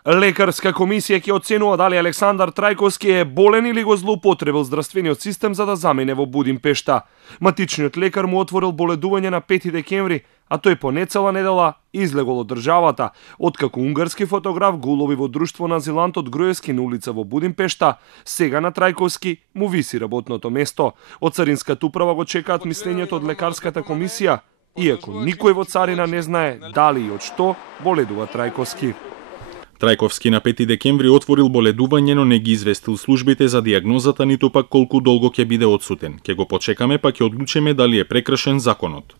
Лекарска комисија ќе оценува дали Александар Трајковски е болен или го злоупотребил здравствениот систем за да замине во Будимпешта. Матичниот лекар му отворил боледување на 5 декември, а тој по нецела недела излегол од државата, откако унгарски фотограф го улови во друштво на азилантот Груевски на улица во Будимпешта. Сега на Трајковски му виси работното место. Од Царинската управа го чекаат мислењето од лекарската комисија, иако никој во Царина не знае дали и од што боледува Трајковски. Трајковски на 5 декември отворил боледување, но не ги известил службите за диагнозата, ниту пак колку долго ќе биде одсутен. Ќе го почекаме, па ќе одлучиме дали е прекршен законот.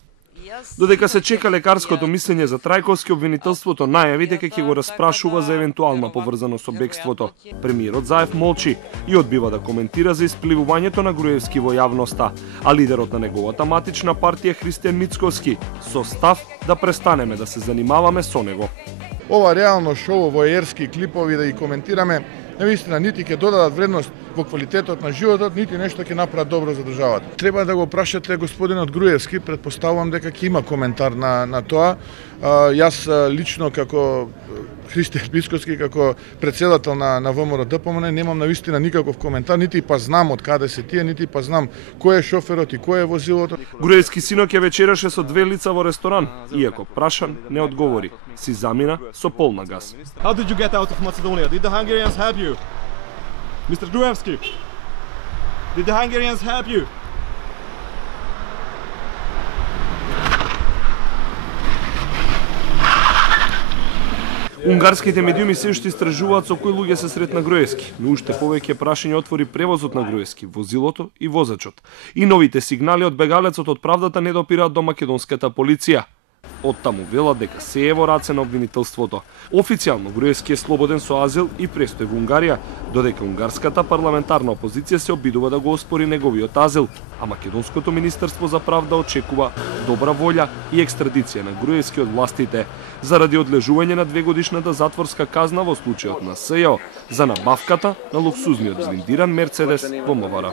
Додека се чека лекарското мислење за Трајковски, обвинителството најави дека ќе го распрашува за евентуална поврзаност со бегството. Премиерот Заев молчи и одбива да коментира за испливувањето на Груевски во јавноста, а лидерот на неговата матична партија Христијан Мицковски со став да престанеме да се занимаваме со него. Ова реално шоу, воерски клипови да ги коментираме, навистина нити ќе додадат вредност во квалитетот на животот, нити нешто ќе направат добро за државата. Треба да го прашате господинот Груевски, претпоставувам дека ќе има коментар на тоа. Јас лично како Христијан Мицковски, како претседател на ВМРО ДПМН, немам навистина никаков коментар, нити па знам од каде се тие, нити па знам кој е шоферот и кој е возилото. Груевски синоќ ја вечераше со 2 лица во ресторан, иако прашан не одговори. Си замина со полна газ. How did you get out of Macedonia? Did the Hungarians help you? Mr. Gruevski, did the Hungarians help you? Унгарските медиуми се уште истражуваат со кои луѓе се сретна Груевски, но уште повеќе прашања отвори превозот на Груевски, возилото и возачот. И новите сигнали од бегалецот од правдата не допираат до македонската полиција. Оттаму велат дека се е во раце на обвинителството. Официјално Груевски е слободен со азил и престои во Унгарија, додека унгарската парламентарна опозиција се обидува да го оспори неговиот азил, а Македонското министерство за правда очекува добра волја и екстрадиција на Груевски од властите заради одлежување на 2-годишната затворска казна во случајот на СЈО за набавката на луксузниот блиндиран Мерцедес во МВР.